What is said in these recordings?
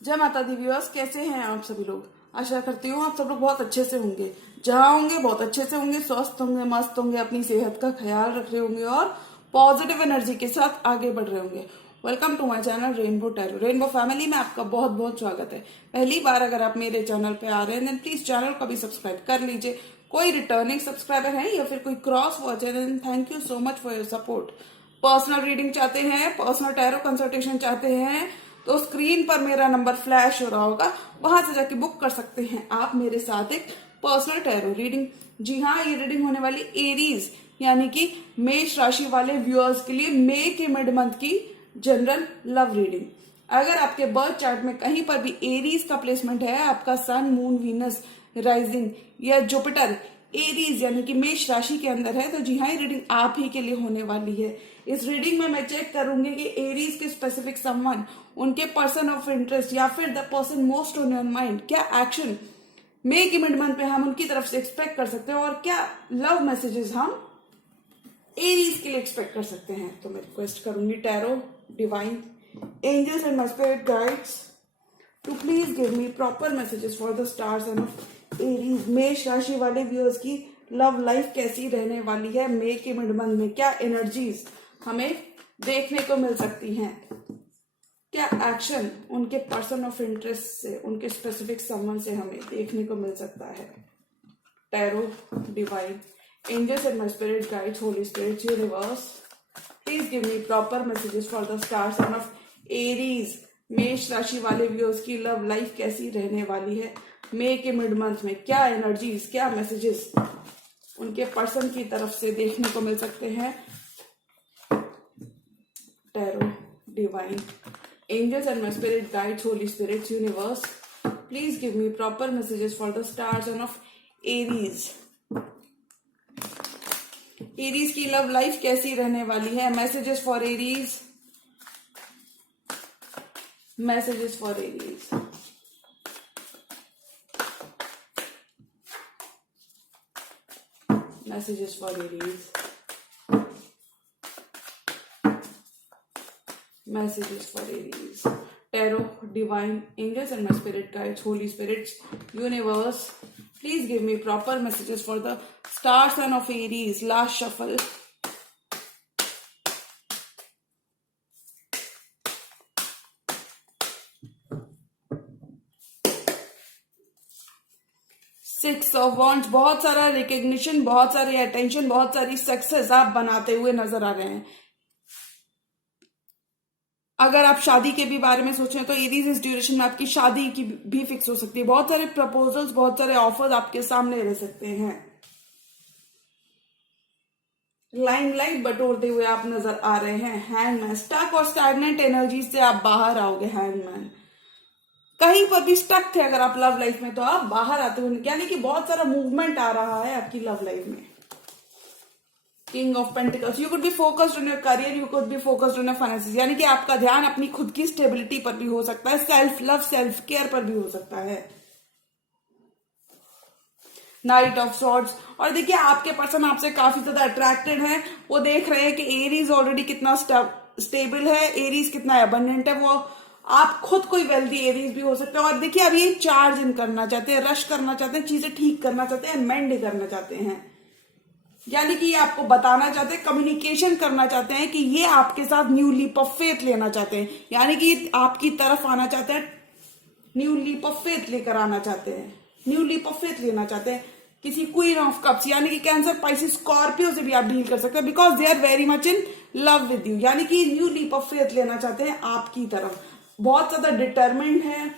जय माता the viewers, कैसे हैं आप सभी लोग। आशा करती हूँ आप सब लोग बहुत अच्छे से होंगे। जहाँ होंगे बहुत अच्छे से होंगे, स्वस्थ होंगे, मस्त होंगे, अपनी सेहत का ख्याल रख रहे होंगे और पॉजिटिव एनर्जी के साथ आगे बढ़ रहे होंगे। Welcome to my channel rainbow tarot. Rainbow family में आपका बहुत बहुत स्वागत है। पहली बार अगर आप मेरे चैनल पे आ रहे हैं देन प्लीज चैनल को भी सब्सक्राइब कर लीजिए। कोई रिटर्निंग सब्सक्राइबर है या फिर कोई क्रॉस वॉच है then thank you so much for your support. Personal reading चाहते हैं, पर्सनल टैरो कंसल्टेशन चाहते हैं तो स्क्रीन पर मेरा नंबर फ्लैश हो रहा होगा, वहां से जाके बुक कर सकते हैं आप मेरे साथ एक पर्सनल टैरो रीडिंग। जी हाँ, ये रीडिंग होने वाली एरीज यानी कि मेष राशि वाले व्यूअर्स के लिए मई के मिड मंथ की जनरल लव रीडिंग। अगर आपके बर्थ चार्ट में कहीं पर भी एरीज का प्लेसमेंट है, आपका सन, मून, वीनस, राइजिंग या जुपिटर एरीज यानी कि मेष राशि के अंदर है, तो जी हाँ, ये रीडिंग आप ही के लिए होने वाली है। इस रीडिंग में मैं चेक करूंगी कि एरीज के स्पेसिफिक समवन, उनके पर्सन ऑफ इंटरेस्ट या फिर the person most on your mind, क्या एक्शन मई के मिड मंथ में हम उनकी तरफ से एक्सपेक्ट कर सकते हैं और क्या लव मैसेजेस हम एरीज के लिए एक्सपेक्ट कर सकते हैं। तो मैं रिक्वेस्ट करूंगी tarot, divine, angels and my spirit guides to please give me proper messages for the stars end of Aries. मेष राशि वाले व्यूअर्स की लव लाइफ कैसी रहने वाली है, मई के मिड मंथ में क्या एनर्जीज हमें देखने को मिल सकती हैं, क्या एक्शन उनके पर्सन ऑफ इंटरेस्ट से, उनके स्पेसिफिक समवन से हमें देखने को मिल सकता है। Tarot, divine, angels and my spirit guides, holy spirit, universe, please give me proper messages for the star sign of Aries. मेष राशि वाले व्यूअर्स की लव लाइफ कैसी रहने वाली है, मई के मिड मंथ में क्या एनर्जीज, क्या मैसेजेस उनके पर्सन की तरफ से देखने को मिल सकते हैं। Tarot, divine, angels and my spirit guides, holy spirits, universe, please give me proper messages for the star sign of Aries. Aries की लव लाइफ कैसी रहने वाली है, messages for Aries, messages for Aries. Messages for Aries, messages for Aries. Tarot, divine, angels and my spirit guides, holy spirits, universe, please give me proper messages for the star sign of Aries. Last shuffle. Six of wands, बहुत सारा recognition, बहुत सारी attention, बहुत सारी success आप बनाते हुए नजर आ रहे हैं। अगर आप शादी के भी बारे में सोचें तो एरीज इस ड्यूरेशन में आपकी शादी की भी फिक्स हो सकती है। बहुत सारे प्रपोजल्स, बहुत सारे ऑफर्स आपके सामने रह सकते हैं। लाइमलाइट बटोरते हुए आप नजर आ रहे हैं। हैंगमैन, स्टक और स्टैग्नेंट एनर्जी से आप बाहर आओगे। हैंगमैन, कहीं पर भी स्टक थे अगर आप लव लाइफ में तो आप बाहर आते हुए, यानी कि बहुत सारा मूवमेंट आ रहा है आपकी लव लाइफ में। King of pentacles, you could be focused on your career, you could be focused on your finances, यानी कि आपका ध्यान अपनी खुद की स्टेबिलिटी पर भी हो सकता है, सेल्फ लव, सेल्फ केयर पर भी हो सकता है। नाइट ऑफ सॉर्ड्स, और देखिए आपके पर्सन आपसे काफी ज्यादा अट्रैक्टेड है। वो देख रहे हैं कि एरीज ऑलरेडी कितना स्टेबल है, एरीज कितना अबंडेंट है। वो आप खुद कोई वेल्दी एरीज भी हो सकते हैं और देखिए अब ये चार्ज इन करना चाहते हैं, रश करना चाहते हैं, चीजें ठीक करना चाहते हैं, मेंड करना चाहते हैं, यानी कि ये आपको बताना चाहते हैं, कम्युनिकेशन करना चाहते हैं कि ये आपके साथ न्यू लीप ऑफ फेथ लेना चाहते हैं, यानी कि आपकी तरफ आना चाहते हैं, न्यू लीप ऑफ फेथ लेकर आना चाहते हैं, न्यू लीप ऑफ फेथ लेना चाहते हैं। किसी क्वीन ऑफ कप्स यानी कि कैंसर, पाइसिस, स्कॉर्पियो से भी आप डील कर सकते हैं because they are very much in love with you, यानी कि न्यू लीप ऑफ फेथ लेना चाहते हैं आपकी तरफ। बहुत ज्यादा डिटरमिन्ड है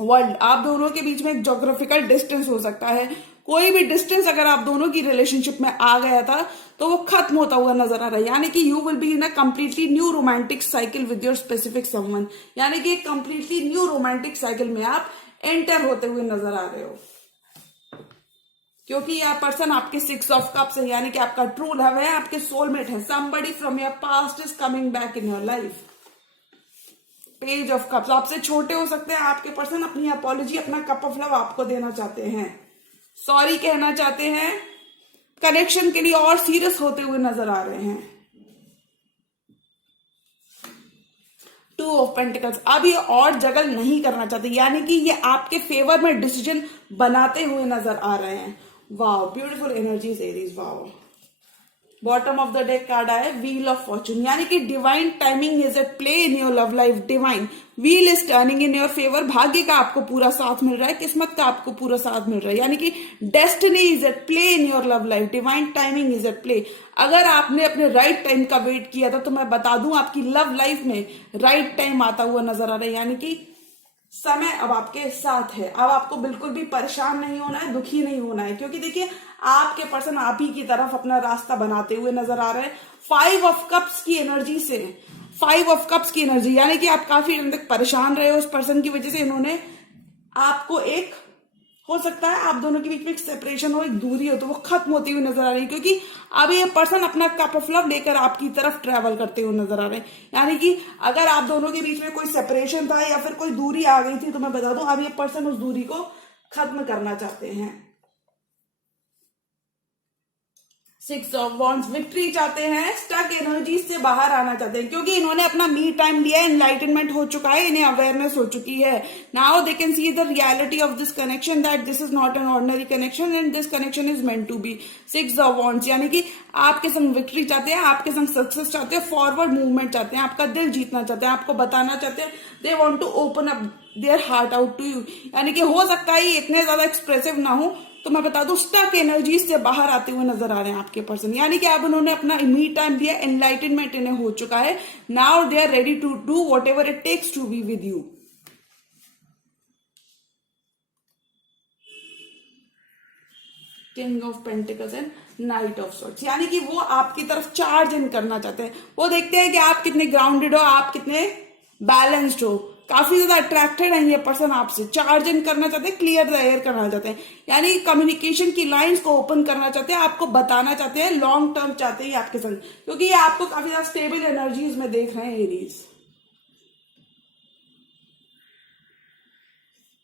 वर्ल्ड। आप दोनों के बीच में एक ज्योग्राफिकल डिस्टेंस हो सकता है। कोई भी डिस्टेंस अगर आप दोनों की रिलेशनशिप में आ गया था तो वो खत्म होता हुआ नजर आ रहा है, यानी कि you will be in a completely new romantic cycle with your specific someone, यानी कि एक कंप्लीटली न्यू रोमांटिक साइकिल में आप एंटर होते हुए नजर आ रहे हो, क्योंकि यह पर्सन आपके सिक्स ऑफ कप्स है, यानी कि आपका ट्रू लव है, आपके सोलमेट है। Somebody from your past is coming back in your life. Page of cups, आपसे छोटे हो सकते हैं आपके पर्सन, अपनी अपॉलॉजी, अपना कप ऑफ लव आपको देना चाहते हैं, सॉरी कहना चाहते हैं, कनेक्शन के लिए और सीरियस होते हुए नजर आ रहे हैं। टू ऑफ पेंटिकल्स, अब ये और जगल नहीं करना चाहते, यानी कि ये आपके फेवर में डिसीजन बनाते हुए नजर आ रहे हैं। Wow, beautiful energies Aries. Wow, bottom of the deck card आया व्हील ऑफ फॉर्चून, यानी कि divine timing is at play in your love life. Divine wheel is turning in your favour, भाग्य का आपको पूरा साथ मिल रहा है, किस्मत का आपको पूरा साथ मिल रहा है, यानी कि destiny is at play in your love life, divine timing is at play. अगर आपने अपने राइट टाइम का वेट किया था तो मैं बता दूं आपकी लव लाइफ में राइट टाइम आता हुआ नजर आ रहा है, यानी कि समय अब आपके साथ है। अब आपको बिल्कुल भी परेशान नहीं होना है, दुखी नहीं होना है, क्योंकि देखिए आपके पर्सन आप ही की तरफ अपना रास्ता बनाते हुए नजर आ रहे हैं। 5 ऑफ कप्स की एनर्जी से, 5 ऑफ कप्स की एनर्जी, यानी कि आप काफी दिन तक परेशान रहे हो उस पर्सन की वजह से। इन्होंने आपको एक, हो सकता है आप दोनों के बीच में एक सेपरेशन हो, एक दूरी हो, तो वो खत्म होती हुई नजर आ रही है, क्योंकि अब ये पर्सन अपना कप ऑफ लव लेकर आपकी तरफ ट्रेवल करते हुए नजर आ रहे हैं। यानी कि अगर आप दोनों के बीच में कोई सेपरेशन था या फिर कोई दूरी आ गई थी तो मैं बता दूं अब ये पर्सन उस दूरी को खत्म करना चाहते हैं। 6 ऑफ वॉन्ड्स, विक्ट्री चाहते हैं, स्टक एनर्जीज से बाहर आना चाहते हैं, क्योंकि इन्होंने अपना मी टाइम लिया है, एनलाइटनमेंट हो चुका है, इन्हें अवेयरनेस हो चुकी है। Now they can see the reality of this connection, that this is not an ordinary connection and this connection is meant to be. 6 of wands, यानी कि आपके संग विक्ट्री चाहते हैं, आपके संग सक्सेस चाहते हैं, फॉरवर्ड मूवमेंट चाहते हैं, आपका दिल जीतना चाहते हैं, आपको बताना चाहते हैं, they want to open up their heart out to you. यानी कि हो सकता है ये इतने ज्यादा एक्सप्रेसिव ना हो, तो मैं बता दूं स्टक एनर्जीज से बाहर आते हुए नजर आ रहे हैं आपके पर्सन, यानी कि अब उन्होंने अपना मी टाइम दिया, एनलाइटनमेंट इन्हें हो चुका है। Now they are ready to do whatever it takes to be with you. King of pentacles and knight of swords, यानी कि वो आपकी तरफ चार्ज इन करना चाहते हैं। वो देखते हैं कि आप कितने ग्राउंडेड हो, आप कितने बैलेंस्ड हो, काफी ज्यादा अट्रैक्टेड है ये पर्सन आपसे, चार्ज इन करना चाहते हैं, क्लियर द एयर करना चाहते हैं, यानी कम्युनिकेशन की लाइंस को ओपन करना चाहते हैं, आपको बताना चाहते हैं, लॉन्ग टर्म चाहते हैं आपके संग, क्योंकि ये आपको काफी ज्यादा स्टेबल एनर्जीज में देख रहे हैं Aries.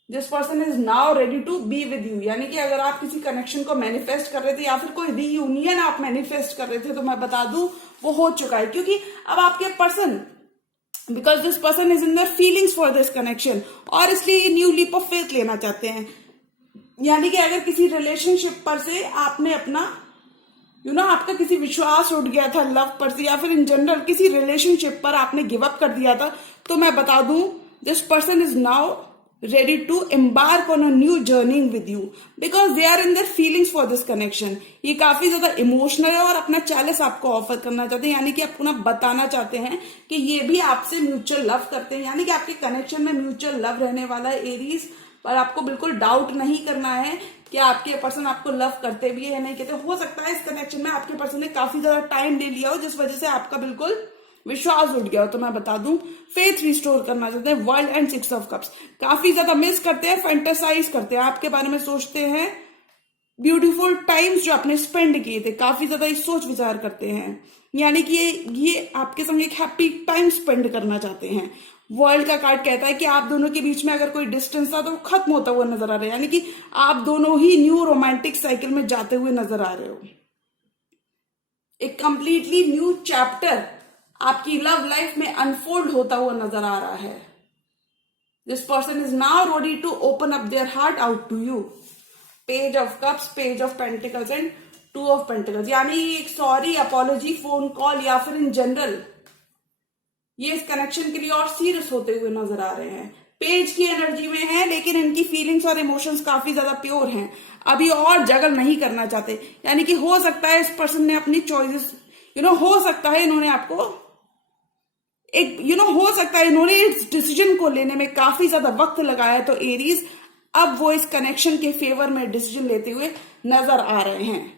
This person is now ready to be with you, यानी कि अगर आप किसी कनेक्शन को मैनिफेस्ट कर रहे थे या फिर कोई रीयूनियन आप मैनिफेस्ट कर रहे थे तो मैं बता दूं वो हो चुका है, क्योंकि अब आपके person, because this person is in their feelings for this connection, और इसलिए ये न्यू लीप ऑफ फेथ लेना चाहते हैं। यानी कि अगर किसी रिलेशनशिप पर से आपने अपना आपका किसी विश्वास उठ गया था लव पर से, या फिर इन जनरल किसी रिलेशनशिप पर आपने गिव अप कर दिया था, तो मैं बता दूं this person is now ready to embark on a new journey with you because they are in their feelings for this connection। ये काफी ज्यादा इमोशनल है और अपना चैलेंज आपको ऑफर करना चाहते हैं, यानी कि आपको ना बताना चाहते हैं कि ये भी आपसे म्यूचुअल लव करते हैं, यानी कि आपके कनेक्शन में म्यूचुअल लव रहने वाला है एरीज। पर आपको बिल्कुल डाउट नहीं करना है कि आपके पर्सन आपको लव करते भी है या नहीं कहते। हो सकता है इस कनेक्शन में आपके पर्सन ने काफी ज्यादा टाइम ले लिया हो जिस वजह से आपका बिल्कुल विश्वास उठ गया हो, तो मैं बता दूं फेथ रिस्टोर करना चाहते हैं। वर्ल्ड एंड 6 ऑफ कप्स, काफी ज्यादा मिस करते हैं, फैंटेसाइज करते हैं, आपके बारे में सोचते हैं, ब्यूटीफुल टाइम्स जो आपने स्पेंड किए थे काफी ज्यादा सोच विचार करते हैं, यानी कि ये आपके संग एक हैप्पी टाइम स्पेंड करना चाहते हैं। वर्ल्ड का कार्ड कहता है कि आप दोनों के बीच में अगर कोई डिस्टेंस था तो वो खत्म होता हुआ नजर आ रहा है, यानी कि आप दोनों ही न्यू रोमांटिक साइकिल में जाते हुए नजर आ रहे हो। एक कंप्लीटली न्यू चैप्टर आपकी लव लाइफ में अनफोल्ड होता हुआ नजर आ रहा है। This person is now ready to open up their heart out to you. Page of cups, page of pentacles and 2 of pentacles, यानी एक सॉरी, अपॉलॉजी, फोन कॉल या फिर इन जनरल ये इस कनेक्शन के लिए और सीरियस होते हुए नजर आ रहे हैं। पेज की एनर्जी में है लेकिन इनकी फीलिंग्स और इमोशंस काफी ज्यादा प्योर हैं, अभी और जगल नहीं करना चाहते, यानी कि हो सकता है इस पर्सन ने अपनी चॉइसेस हो सकता है इन्होंने आपको एक हो सकता है इन्होंने इस डिसीजन को लेने में काफी ज्यादा वक्त लगाया, तो एरीज अब वो इस कनेक्शन के फेवर में डिसीजन लेते हुए नजर आ रहे हैं।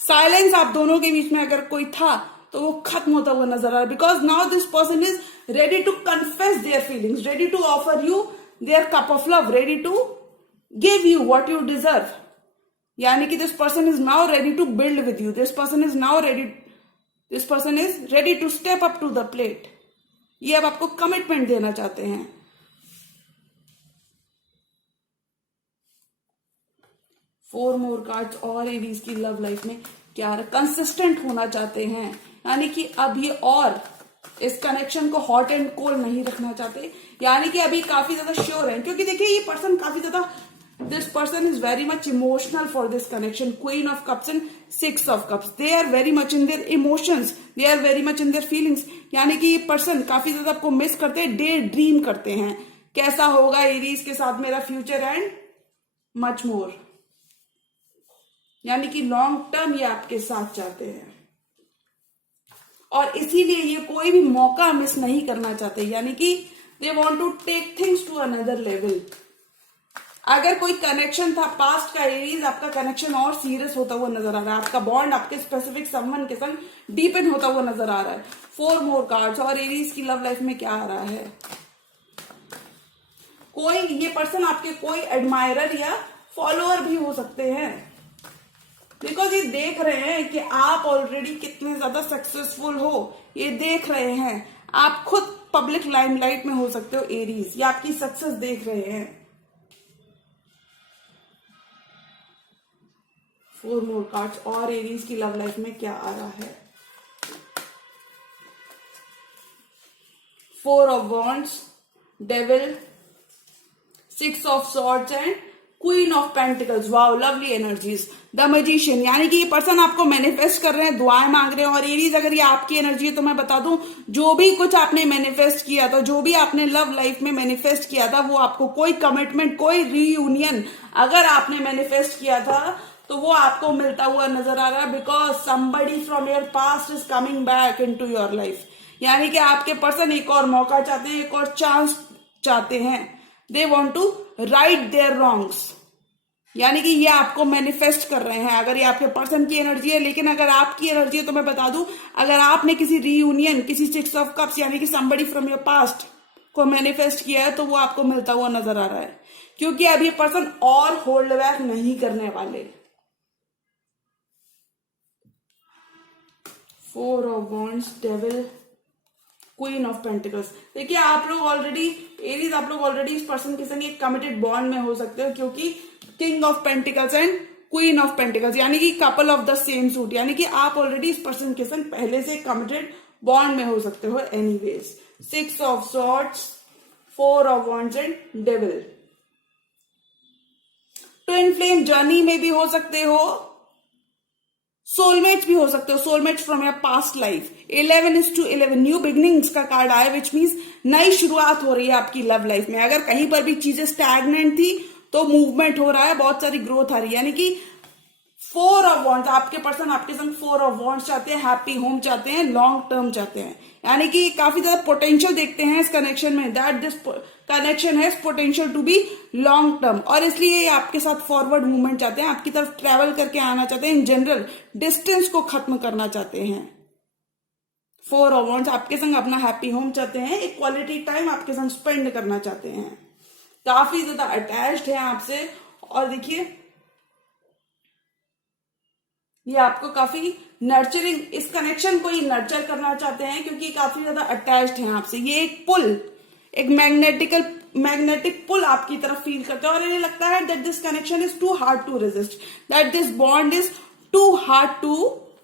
साइलेंस आप दोनों के बीच में अगर कोई था तो वो खत्म होता हुआ नजर आ रहा है, because now this person is ready to confess their feelings, ready to offer you their cup of love, ready to give you what you deserve, यानी कि this person is now ready to build with you, this person is now ready, this person is ready to step up to the plate. ये अब आपको commitment देना चाहते हैं। Four more cards और Aries की लव लाइफ में क्या कंसिस्टेंट होना चाहते हैं, यानी कि अब ये और इस कनेक्शन को हॉट एंड कोल्ड नहीं रखना चाहते, यानी कि अभी काफी ज्यादा श्योर है, क्योंकि देखिए ये पर्सन काफी ज्यादा, this person is very much emotional for this connection. Queen of cups and six of cups, they are very much in their emotions, they are very much in their feelings. यानी कि ये person काफी ज्यादा आपको miss करते हैं, day dream करते हैं कैसा होगा एरीज के साथ मेरा फ्यूचर एंड मच मोर, यानी कि लॉन्ग टर्म ये आपके साथ चाहते हैं और इसीलिए ये कोई भी मौका मिस नहीं करना चाहते, यानी कि they want to take things to another level. अगर कोई कनेक्शन था पास्ट का एरीज, आपका कनेक्शन और सीरियस होता हुआ नजर आ रहा है, आपका बॉन्ड आपके स्पेसिफिक समवन के संग डीपन होता हुआ नजर आ रहा है। 4 मोर कार्ड्स, और एरीज की लव लाइफ में क्या आ रहा है, कोई ये पर्सन आपके कोई एडमायरर या फॉलोअर भी हो सकते हैं, बिकॉज ये देख रहे हैं कि आप ऑलरेडी कितने ज्यादा सक्सेसफुल हो, ये देख रहे हैं, आप खुद पब्लिक लाइमलाइट में हो सकते हो एरीज, ये आपकी सक्सेस देख रहे हैं। 4 मोर कार्ड्स, और एरीज की लव लाइफ में क्या आ रहा है, 4 of wands, devil, 6 of swords and queen of pentacles. Wow, lovely energies. The magician, यानी कि ये पर्सन आपको मैनिफेस्ट कर रहे हैं, दुआएं मांग रहे हैं। और एरीज अगर ये आपकी एनर्जी है तो मैं बता दूं, जो भी कुछ आपने मैनिफेस्ट किया था, जो भी आपने लव लाइफ में मैनिफेस्ट किया था, वो आपको कोई कमिटमेंट, कोई रीयूनियन अगर आपने मैनिफेस्ट किया था तो वो आपको मिलता हुआ नजर आ रहा है, because somebody from your past is coming back into your life. यानी कि आपके पर्सन एक और मौका चाहते हैं, एक और चांस चाहते हैं। They want to right their wrongs, यानी कि ये आपको मैनिफेस्ट कर रहे हैं। अगर ये आपके पर्सन की एनर्जी है, लेकिन अगर आपकी एनर्जी है तो मैं बता दूं, अगर आपने किसी रीयूनियन, किसी 6 ऑफ कप्स यानी कि समबडी फ्रॉम योर पास्ट को मैनिफेस्ट किया है तो वो आपको मिलता हुआ नजर आ रहा है, क्योंकि अब ये पर्सन और होल्ड बैक नहीं करने वाले। 4 of wands, devil, queen of pentacles. देखिए आप लोग ऑलरेडी एरीज, आप लोग ऑलरेडी इस पर्सन के संग एक कमिटेड बॉन्ड में हो सकते हो, क्योंकि king of pentacles and queen of pentacles, यानी कि couple of the same suit, यानी कि आप ऑलरेडी इस पर्सन के संग पहले से कमिटेड बॉन्ड में हो सकते हो anyways. 6 of swords, 4 of wands and devil. Twin flame journey में भी हो सकते हो, सोलमेट्स भी हो सकते हो, soulmates from your past life. 11:11 new beginnings का कार्ड आया, विच मीन्स नई शुरुआत हो रही है आपकी लव लाइफ में। अगर कहीं पर भी चीजें स्टैग्नेंट थी तो मूवमेंट हो रहा है, बहुत सारी ग्रोथ आ रही है। यानी कि 4 ऑफ वॉन्ड्स, आपके पर्सन आपके संग 4 ऑफ वॉन्ड्स चाहते हैं, हैप्पी होम चाहते हैं, लॉन्ग टर्म चाहते हैं, यानी कि काफी ज्यादा पोटेंशियल देखते हैं इस कनेक्शन में, that this connection has potential to be long term, और इसलिए ये आपके साथ फॉरवर्ड मूवमेंट चाहते हैं, आपकी तरफ ट्रेवल करके आना चाहते हैं, इन जनरल डिस्टेंस को खत्म करना चाहते हैं। 4 ऑफ वॉन्ड्स, आपके संग अपना हैप्पी होम चाहते हैं, एक क्वालिटी टाइम आपके संग स्पेंड करना चाहते हैं, काफी ज्यादा अटैच्ड है आपसे। और देखिए ये आपको काफी नर्चरिंग, इस कनेक्शन को ही नर्चर करना चाहते हैं, क्योंकि काफी ज्यादा अटैच्ड हैं आपसे। ये एक पुल, एक मैग्नेटिक पुल आपकी तरफ फील करते हैं, और इन्हें लगता है that this connection is too hard to resist, that this bond is too hard to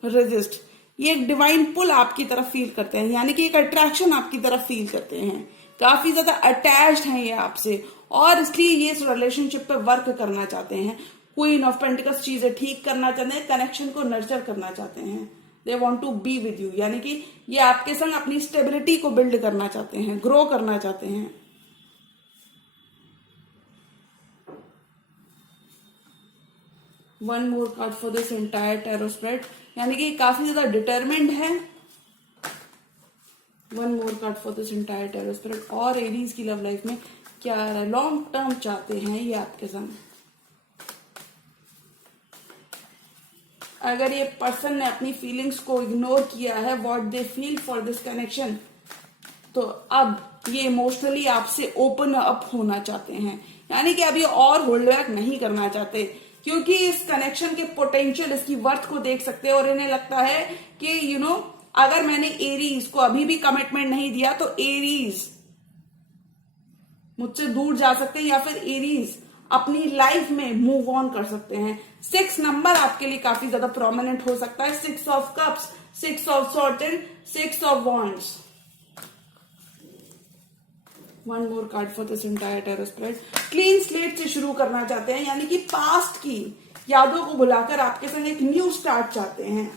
resist. ये एक डिवाइन पुल आपकी तरफ फील करते हैं, यानी कि एक अट्रैक्शन आपकी तरफ फील करते हैं, काफी ज्यादा अटैच्ड हैं ये आपसे, और इसलिए ये इस रिलेशनशिप पे वर्क करना चाहते हैं। क्वीन ऑफ पेंटिकल्स चीजें ठीक करना चाहते हैं, कनेक्शन को नर्चर करना चाहते हैं। They want to be with you, यानी कि ये आपके संग अपनी स्टेबिलिटी को बिल्ड करना चाहते हैं, ग्रो करना चाहते हैं। One more card for this entire tarot spread, यानी कि काफी ज्यादा डिटरमिन्ड है। One more card for this entire tarot spread. और एरीज की लव लाइफ में क्या है, लॉन्ग टर्म चाहते हैं ये आपके संग। अगर ये पर्सन ने अपनी फीलिंग्स को इग्नोर किया है, what they feel for this connection, तो अब ये इमोशनली आपसे ओपन अप होना चाहते हैं, यानी कि अब ये और होल्ड बैक नहीं करना चाहते, क्योंकि इस कनेक्शन के पोटेंशियल, इसकी वर्थ को देख सकते हैं, और इन्हें लगता है कि अगर मैंने एरीज को अभी भी कमिटमेंट नहीं दिया तो एरीज मुझसे दूर जा सकते हैं, या फिर एरीज अपनी लाइफ में मूव ऑन कर सकते हैं। 6 नंबर आपके लिए काफी ज्यादा प्रोमिनेंट हो सकता है। 6 of cups, 6 of swords and 6 of wands. One more card for this entire tarot spread. Clean slate से शुरू करना चाहते हैं, यानी कि पास्ट की यादों को भुलाकर आपके संग एक न्यू स्टार्ट चाहते हैं।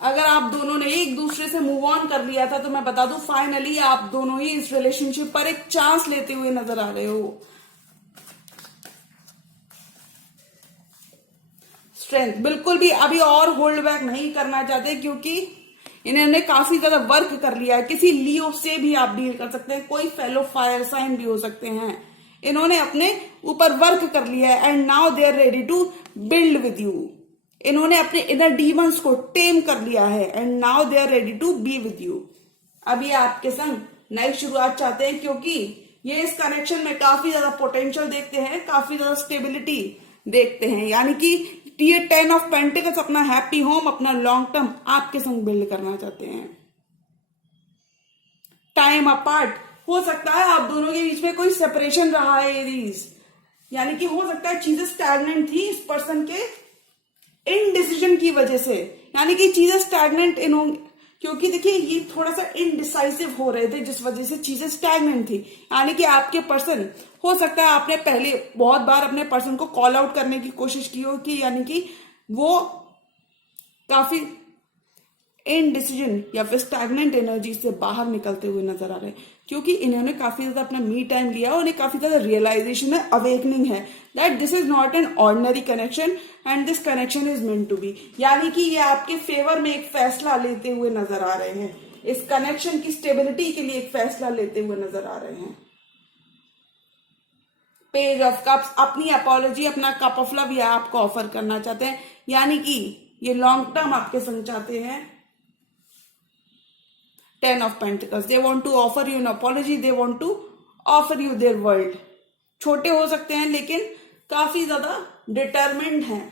अगर आप दोनों ने एक दूसरे से मूव ऑन कर लिया था तो मैं बता दूं फाइनली आप दोनों ही इस रिलेशनशिप पर एक चांस लेते हुए नजर आ रहे हो। स्ट्रेंथ, बिल्कुल भी अभी और होल्ड बैक नहीं करना चाहते, क्योंकि इन्होंने काफी ज्यादा वर्क कर लिया है। किसी लियो से भी आप डील कर सकते हैं, कोई फेलो फायर साइन भी हो सकते हैं। इन्होंने अपने ऊपर वर्क कर लिया है and now they are ready to build with you. इन्होंने अपने इनर डीमंस को टेम कर लिया है and now they are ready to be with you. अभी आपके संग नई शुरुआत चाहते हैं, क्योंकि ये इस कनेक्शन में काफी ज्यादा पोटेंशियल देखते हैं, काफी ज्यादा स्टेबिलिटी देखते हैं। यानी कि ये 10 ऑफ पेंटिकल्स अपना हैप्पी होम, अपना लॉन्ग टर्म आपके संग बिल्ड करना चाहते हैं। टाइम अपार्ट, हो सकता है आप दोनों के बीच में कोई सेपरेशन रहा है एरीज, यानी कि हो सकता है चीजें स्टैग्नेंट थी इस पर्सन के इनडिसीजन की वजह से, यानी कि चीजें स्टैग्नेंट क्योंकि देखिए ये थोड़ा सा इनडिसाइसिव हो रहे थे जिस वजह से चीजें स्टैग्नेंट थी। यानी कि आपके पर्सन, हो सकता है आपने पहले बहुत बार अपने पर्सन को कॉल आउट करने की कोशिश की हो कि यानी कि वो काफी इनडिसीजन या फिर स्टैग्नेंट एनर्जी से बाहर निकलते हुए नजर आ रहे हैं, क्योंकि इन्होंने काफी ज्यादा अपना मी टाइम लिया और उन्हें काफी ज्यादा रियलाइजेशन है, अवेकनिंग है that this is not an ordinary connection and this connection is meant to be. यानी कि ये आपके फेवर में एक फैसला लेते हुए नजर आ रहे हैं, इस कनेक्शन की स्टेबिलिटी के लिए एक फैसला लेते हुए नजर आ रहे हैं। पेज ऑफ कप्स, अपनी अपॉलॉजी, अपना कप ऑफ लव ये आपको ऑफर करना चाहते हैं, यानी कि ये लॉन्ग टर्म आपके संग चाहते हैं। 10 of Pentacles, they want to offer you an apology, they want to offer you their world। छोटे हो सकते हैं लेकिन काफी ज्यादा डिटरमिन्ड हैं।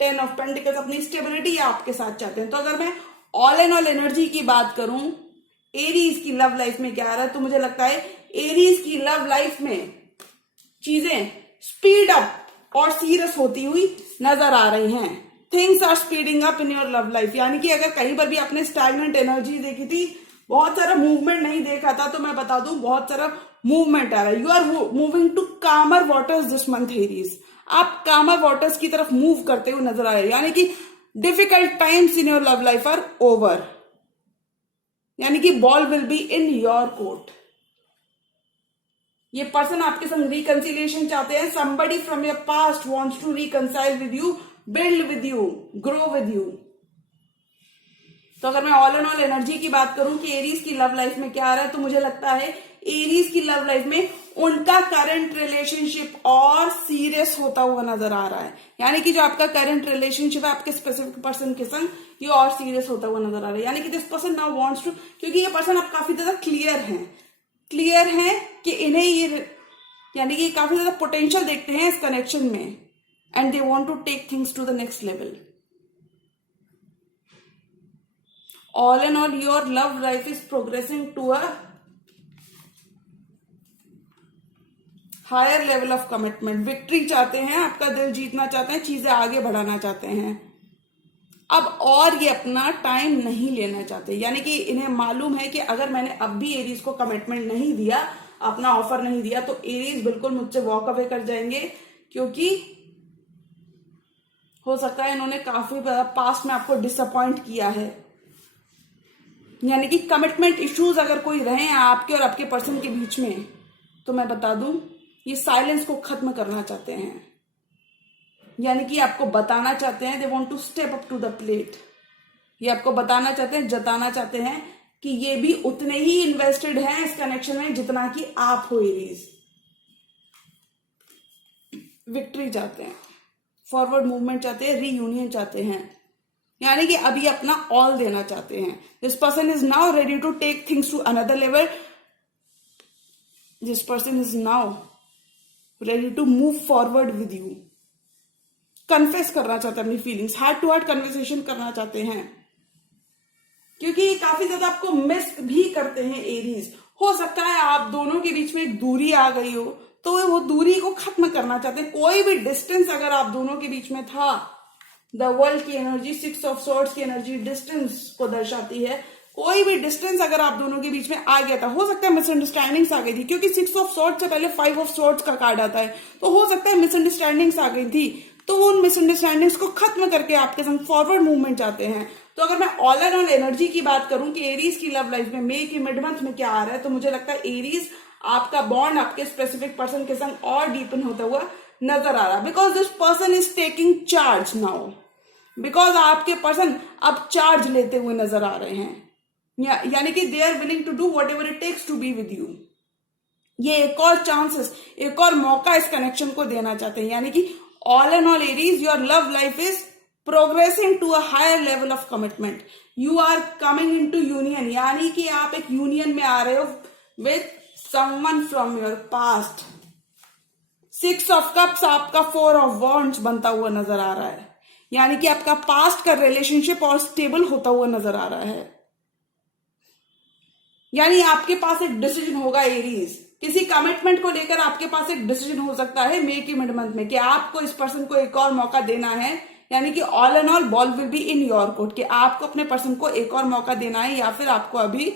10 of Pentacles अपनी स्टेबिलिटी आपके साथ चाहते हैं। तो अगर मैं ऑल एंड ऑल एनर्जी की बात करूं एरीज की लव लाइफ में क्या आ रहा है, तो मुझे लगता है एरीज की लव लाइफ में चीजें स्पीड अप और सीरियस होती हुई नजर आ रही हैं। Things are speeding up in your love life, यानी कि अगर कहीं पर भी आपने स्टैग्नेंट एनर्जी देखी थी, बहुत सारा मूवमेंट नहीं देखा था, तो मैं बता दूं बहुत सारा मूवमेंट आ रहा है। यू आर मूविंग टू कामर वाटर्स दिस मंथ एरीज। आप कामर वाटर्स की तरफ मूव करते हुए नजर आ रहे हैं, यानी कि difficult times in your love life are over, यानी कि ball will be in your court. ये पर्सन आपके संग रिकंसिलिएशन चाहते हैं। somebody from your past wants to reconcile with you, build with you, grow with you। तो अगर मैं ऑल एंड ऑल एनर्जी की बात करूं कि एरीज की लव लाइफ में क्या आ रहा है, तो मुझे लगता है एरीज की लव लाइफ में उनका करंट रिलेशनशिप और सीरियस होता हुआ नजर आ रहा है, यानी कि जो आपका करंट रिलेशनशिप है आपके स्पेसिफिक पर्सन के संग, ये और सीरियस होता हुआ नजर आ रहा है। यानी कि this person now wants to, क्योंकि ये पर्सन आप काफी ज्यादा क्लियर हैं कि इन्हें ये, यानी कि काफी ज्यादा पोटेंशियल देखते हैं इस कनेक्शन में and they want to take things to the next level. All and all your love life is progressing to a higher level of commitment. Victory चाहते हैं, आपका दिल जीतना चाहते हैं, चीजें आगे बढ़ाना चाहते हैं। अब और ये अपना टाइम नहीं लेना चाहते, यानी कि इन्हें मालूम है कि अगर मैंने अब भी एरीज को कमिटमेंट नहीं दिया, अपना ऑफर नहीं दिया, तो एरीज बिल्कुल मुझसे वॉक अवे कर जाएंगे, क्योंकि हो सकता है इन्होंने काफी पास्ट में आपको डिसअपॉइंट किया है। यानी कि कमिटमेंट इश्यूज अगर कोई रहे हैं आपके और आपके पर्सन के बीच में, तो मैं बता दूं ये साइलेंस को खत्म करना चाहते हैं, यानी कि आपको बताना चाहते हैं, they want to step up to the plate. ये आपको बताना चाहते हैं, जताना चाहते हैं कि ये भी उतने ही इन्वेस्टेड हैं इस कनेक्शन में जितना कि आप हो एरीज। विक्ट्री चाहते हैं, फॉरवर्ड मूवमेंट चाहते हैं, रीयूनियन चाहते हैं, यानी कि अभी अपना ऑल देना चाहते हैं। This person is now ready to take things to another level. This person is now ready to move forward with you. Confess करना चाहते हैं अपनी feelings, heart to heart conversation करना चाहते हैं, क्योंकि ये काफी ज्यादा आपको मिस भी करते हैं एरीज। हो सकता है आप दोनों के बीच में एक दूरी आ गई हो, तो वो दूरी को खत्म करना चाहते हैं। कोई भी डिस्टेंस अगर आप दोनों के बीच में था, द वर्ल्ड की एनर्जी, 6 ऑफ सॉर्ड्स की एनर्जी डिस्टेंस को दर्शाती है, कोई भी डिस्टेंस अगर आप दोनों के बीच में आ गया था, हो सकता है मिसअंडरस्टैंडिंग्स आ गई थी, क्योंकि 6 ऑफ सॉर्ट्स से पहले 5 ऑफ सॉर्ट्स का कार्ड आता है, तो हो सकता है मिसअंडरस्टैंडिंग्स आ गई थी, तो वो उन मिसअंडरस्टैंडिंग्स को खत्म करके आपके संग फॉरवर्ड मूवमेंट चाहते हैं। तो अगर मैं ऑल एंड ऑल एनर्जी की बात करूं कि एरीज की लव लाइफ में मई के मिड मंथ में क्या आ रहा है, तो मुझे लगता है एरीज आपका बॉन्ड आपके स्पेसिफिक पर्सन के संग और डीपन होता हुआ नजर आ रहा है, because this person is taking charge now, because आपके पर्सन अब चार्ज लेते हुए नजर आ रहे हैं, यानी कि they are willing to do whatever it takes to be with you. ये एक और चांसेस, एक और मौका इस कनेक्शन को देना चाहते हैं, यानी कि all and all Aries your love life is progressing to a higher level of commitment. You are coming into union, यानी कि आप एक यूनियन में आ रहे हो with someone from your past. 6 of cups आपका 4 ऑफ वॉन्ड्स बनता हुआ नजर आ रहा है, यानी कि आपका पास्ट का रिलेशनशिप और स्टेबल होता हुआ नजर आ रहा है। यानी आपके पास एक डिसीजन होगा एरीज, किसी कमिटमेंट को लेकर आपके पास एक डिसीजन हो सकता है मई के मिड मंथ में कि आपको इस पर्सन को एक और मौका देना है, यानी कि all and all ball will be in your court, कि आपको अपने पर्सन को एक और मौका देना है या फिर आपको अभी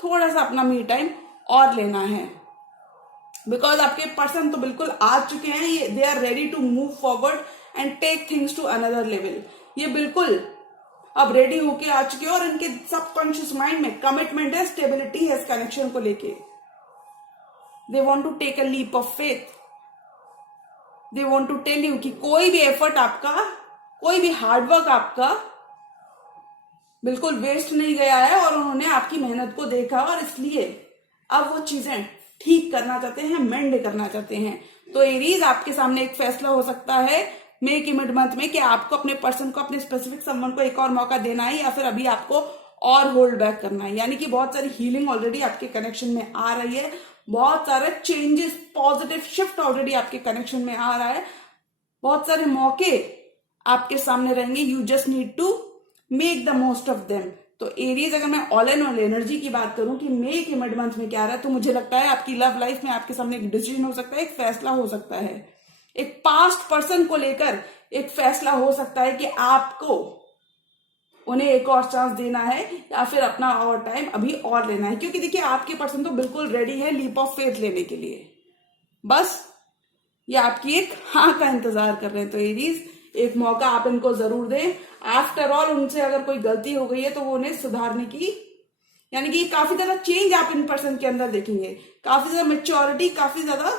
थोड़ा सा अपना मी टाइम और लेना है। बिकॉज आपके पर्सन तो बिल्कुल आ चुके हैं, they are ready to move forward and take things to another level. ये बिल्कुल अब रेडी होके आ चुके हैं और इनके सबकॉन्शियस माइंड में कमिटमेंट है, स्टेबिलिटी है इस कनेक्शन को लेके। They want to take a leap of faith, they want to tell you कि कोई भी एफर्ट आपका, कोई भी हार्डवर्क आपका बिल्कुल वेस्ट नहीं गया है, और उन्होंने आपकी मेहनत को देखा और इसलिए अब वो चीजें ठीक करना चाहते हैं, मेंड करना चाहते हैं। तो एरीज आपके सामने एक फैसला हो सकता है मई के मिड मंथ में कि आपको अपने पर्सन को, अपने स्पेसिफिक समवन को एक और मौका देना है या फिर अभी आपको और होल्ड बैक करना है। यानी कि बहुत सारी हीलिंग ऑलरेडी आपके कनेक्शन में आ रही है, बहुत सारे चेंजेस, पॉजिटिव शिफ्ट ऑलरेडी आपके कनेक्शन में आ रहा है, बहुत सारे मौके आपके सामने रहेंगे। You just need to make the most of them. तो एरीज, अगर मैं ऑल एंड ऑल एनर्जी की बात करूं कि मई के मिड मंथ में क्या आ रहा है, तो मुझे लगता है आपकी लव लाइफ में आपके सामने एक डिसीजन हो सकता है, एक फैसला हो सकता है, एक पास्ट पर्सन को लेकर एक फैसला हो सकता है कि आपको उन्हें एक और चांस देना है या फिर अपना और टाइम अभी और लेना है। क्योंकि देखिए आपके पर्सन तो बिल्कुल रेडी है लीप ऑफ फेथ लेने के लिए, बस ये आपकी एक हाँ का इंतजार कर रहे हैं। तो एरीज, एक मौका आप इनको जरूर दें। आफ्टर ऑल उनसे अगर कोई गलती हो गई है तो वो उन्हें सुधारने की, यानी कि काफी ज्यादा चेंज आप इन पर्सन के अंदर देखेंगे, काफी ज्यादा मेच्योरिटी, काफी ज्यादा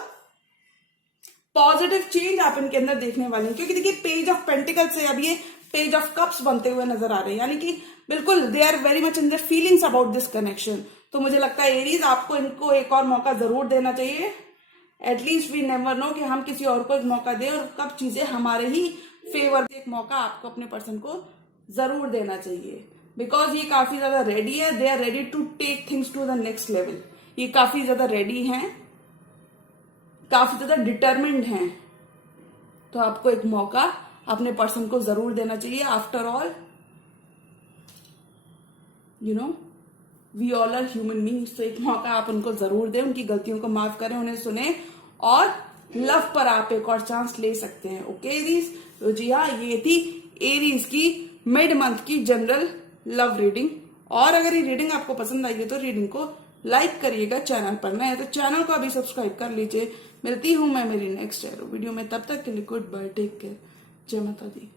पॉजिटिव चेंज आप इनके अंदर देखने वाले हैं। क्योंकि देखिए पेज ऑफ पेंटिकल से अब ये पेज ऑफ कप्स बनते हुए नजर आ रहे हैं, यानी कि बिल्कुल they are very much in their feelings about this connection. तो मुझे लगता है एरीज आपको इनको एक और मौका जरूर देना चाहिए। एटलीस्ट वी नेवर नो कि हम किसी और को एक मौका दें और कब चीजें हमारे ही फेवर। एक मौका आपको अपने पर्सन को जरूर देना चाहिए, बिकॉज ये काफी ज्यादा रेडी है, they are ready to take things to the next level. ये काफी ज्यादा रेडी हैं, काफी ज्यादा डिटरमिन्ड हैं। तो आपको एक मौका अपने पर्सन को जरूर देना चाहिए। After all you know we all are human beings. तो एक मौका आप उनको जरूर दें, उनकी गलतियों को माफ करें, उन्हें सुने और लव पर आप एक और चांस ले सकते हैं। ओके एरीज, तो जी हाँ, ये थी एरीज की मिड मंथ की जनरल लव रीडिंग। और अगर ये रीडिंग आपको पसंद आई है तो रीडिंग को लाइक करिएगा, चैनल पर नए हैं तो चैनल को अभी सब्सक्राइब कर लीजिए। मिलती हूं मैं मेरी नेक्स्ट वीडियो में, तब तक के लिए गुड बाय, टेक केयर, जय माता दी।